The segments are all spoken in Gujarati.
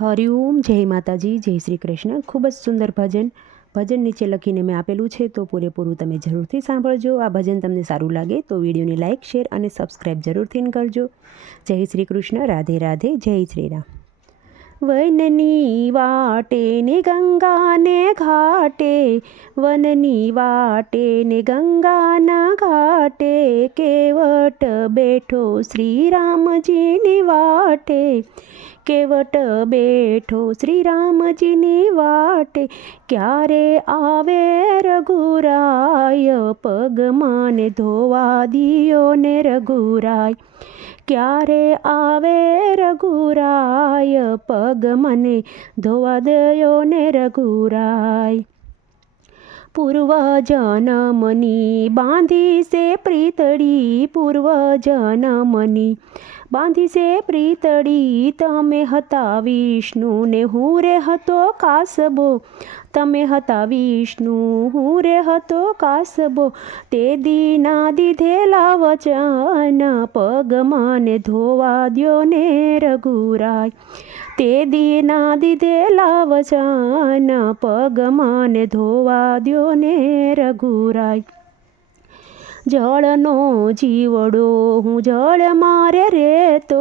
હરિઓમ, જય માતાજી, જય શ્રી કૃષ્ણ. ખૂબ જ સુંદર ભજન નીચે લખીને મેં આપેલું છે, તો પૂરેપૂરું તમે જરૂરથી સાંભળજો. આ ભજન તમને સારું લાગે તો વિડીયોને લાઇક, શેર અને સબસ્ક્રાઈબ જરૂરથી કરજો. જય શ્રી કૃષ્ણ. રાધે રાધે. જય શ્રી રામ. વનની વાટે ને ગંગાને ઘાટે, વનની વાટે ને ગંગાના ઘાટે, કેવટ બેઠો શ્રી રામજીની વાટે, કેવટ બેઠો શ્રી રામજીની વાટે, ક્યારે આવે રઘુરાય, પગમાં ને ધોવા દિયો ને રઘુરાય, ક્યારે આવે રઘુરાય, પગ મને ધોવા દયો ને રઘુરાય. પૂર્વ જન્મની બાંધી છે પ્રીતડી, પૂર્વ જન્મની બાંધી છે પ્રીતડી, તમે હતા વિષ્ણુ ને હું રે હતો કાસબો, તમે હતા વિષ્ણુ હું રે હતો કાસબો, તે દીના દીધેલા વચન, પગ મને ધોવા દ્યો ને રઘુરાય, તે દીના દીધેલા વચન, પગ મને ધોવા દ્યો ને રઘુરાય. જળનો જીવડો હું જળ મારે રેતો,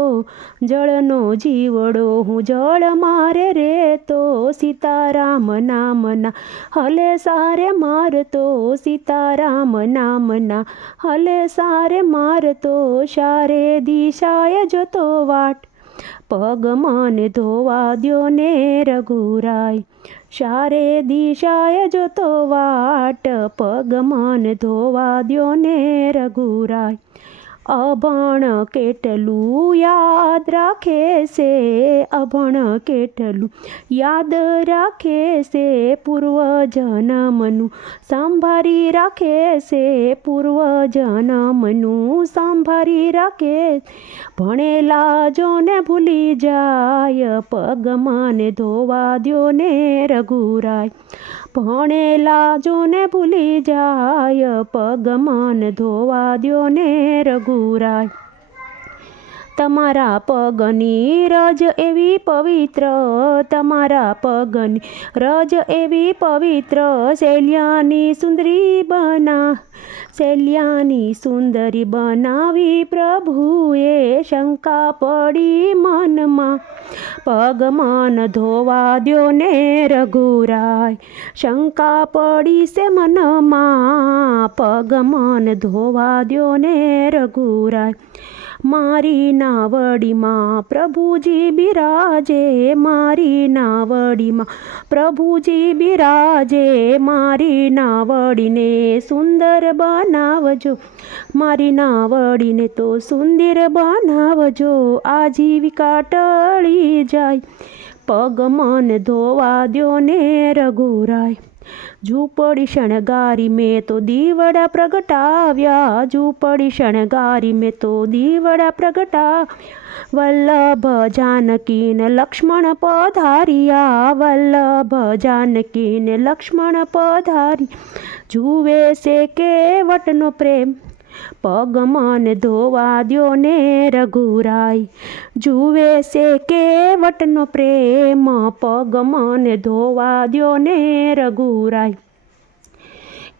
જળનો જીવડો હું જળ મારે રેતો, સીતારામ નામના હલે સારે મારતો, સીતારામ નામના હલે સારે મારતો, સારે દિશાએ જતો વાટ, પગ મને ધોવા દ્યો ને રઘુરાય, સારે દિશાએ જોતો વાટ, પગ મને ધોવા દ્યો ને રઘુરાય. અભણ કેટલું યાદ રાખે છે, અભણ કેટલું યાદ રાખે છે, પૂર્વ જન્મનું સંભાળી રાખે છે, પૂર્વ જન્મનું સંભાળી રાખે, ભણેલા જોને ભૂલી જાય, પગ મને ધોવા દ્યો ને રઘુરાય, ભણેલા જોને ભૂલી જાય, પગ મને ધોવા દ્યો ને રઘુરાય. તમારા પગની રજ એવી પવિત્ર, તમારા પગની રજ એવી પવિત્ર, શૈલ્યાની સુંદરી શૈલ્યાની સુંદરી બનાવી પ્રભુએ, શંકા પડી મનમાં, પગ મન ધોવા દ્યો ને રઘુરાય, શંકા પડી છે મનમાં, પગ મન ધોવા દ્યો ને રઘુરાય. મારી નાવડીમાં પ્રભુજી બિરાજે, મારી નાવડીમાં પ્રભુજી બિરાજે, મારી નાવડીને સુંદર બનાવજો, મારી નાવડીને તો સુંદર બનાવજો, આજીવિકા ટળી જાય, પગ મન ધોવા દ્યો ને રઘુરાય. ઝૂંપડી શણગારી મેં તો દીવડા પ્રગટાવ્યા, ઝૂંપડી શણગારી મેં તો દીવડા પ્રગટાવ્યા, વલ્લભ જાનકીને લક્ષ્મણ પધાર્યા, વલ્લભ જાનકીને લક્ષ્મણ પધારી, જુએ છે કેવટનો પ્રેમ, પગ મને ધોવા દ્યો ને રઘુરાય, જુએ છે કેવટનો પ્રેમ, પગ મને ધોવા દ્યો ને રઘુરાય.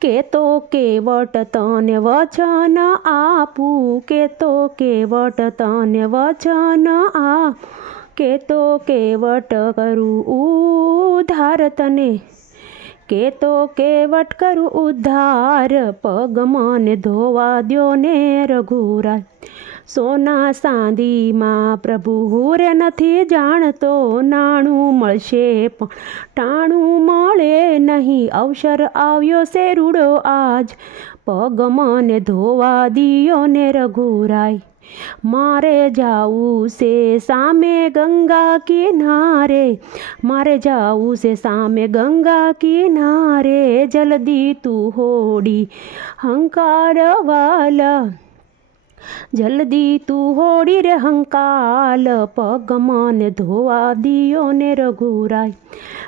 કેતો કેવટ તને વચન આપું, કેતો કેવટ તને વચન આપું, કેતો કેવટ કરું ઉદ્ધાર તને, કેતો કેવટ કરું ઉદ્ધાર, પગ મને ધોવા દ્યો ને રઘુરાય. સોના ચાંદીમાં પ્રભુ હું રે નથી જાણતો, નાણું મળશે પણ ટાણું મળે નહીં, અવસર આવ્યો છે રૂડો આજ, પગ મને ધોવા દિયો ને રઘુરાય. મારે જાવું છે સામે ગંગા કિનારે, મારે જાવું છે સામે ગંગા કિનારે, જલ્દી તું હોડી હંકાર વાલા, જલ્દી તું હોડી રે હંકાલ, પગ મને ધોવા દિયો ને રઘુરાય.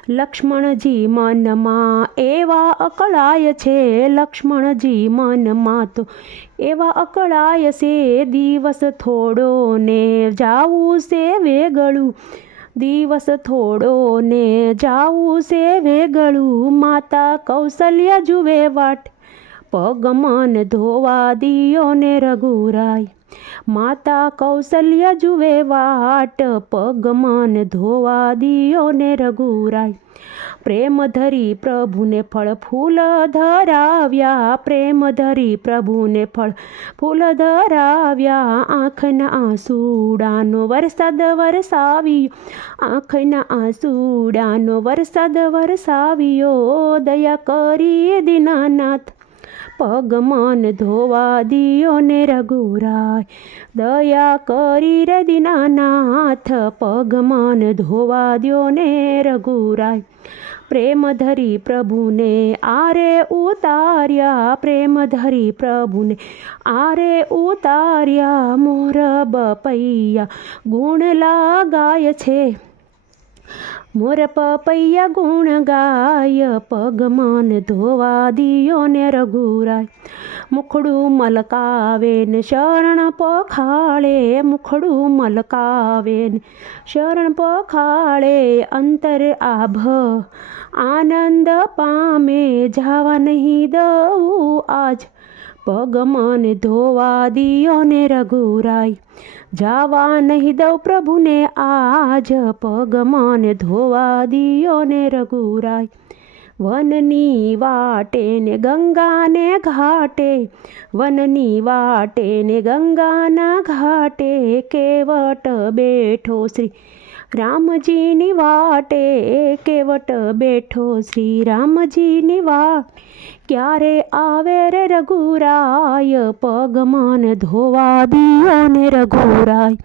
લક્ષ્મણજી મનમાં એવા અકળાય છે, લક્ષ્મણજી મનમાં તો એવા અકળાય છે, દિવસ થોડો ને જાવું છે વેગળું, દિવસ થોડો ને જાવું છે વેગળું, માતા કૌશલ્ય જુએ વાટ, પગ મન ધોવા દિયો ને રઘુરાય. માતા કૌશલ્ય જુએ વાટ, પગ મન ધોવા દિયો ને રઘુરાય. પ્રેમ ધરી પ્રભુને ફળ ફૂલ ધરાવ્યા, પ્રેમ ધરી પ્રભુને ફળ ફૂલ ધરાવ્યા. આંખના આંસુડાનો વરસાદ વરસાવ્યો, આંખના આંસુડાનો વરસાદ વરસાવ્યો. દયા કરી દીનાનાથ, પગ મન ધોવા દિયો ને રઘુરાય. દયા કરી રે દીનાનાથ, પગ મન ધોવા દ્યો ને રઘુરાય. પ્રેમ ધરી પ્રભુને આરે ઉતાર્યા, પ્રેમ ધરી પ્રભુને આરે ઉતાર્યા. મોર બપૈયા ગુણ લાગાય છે, મોર પપૈયા ગુણ ગાય. પગ મન ધોવા દિયો ને રઘુરાય. મુખડું મલકાવે ને શરણ પખાળે, મુખડું મલકાવે ને શરણ પખાળે. અંતર આભ આનંદ પામે, જાવા નહીં દઉં આજ, પગ મન ધોવા દિયો ને રઘુરાય. જાવા નહીં દઉં પ્રભુને આજ, પગ મન ધોવા દિયો ને રઘુરાય. વનની વાટે ને ગંગાને ઘાટે, વનની વાટે ને ગંગાના ઘાટે. કેવટ બેઠો શ્રી રામજીની વાટે, કેવટ બેઠો શ્રી રામજીની વાટ. ક્યારે આવે રે રઘુરાય, પગ મન ધોવા દિયો ને રઘુરાય.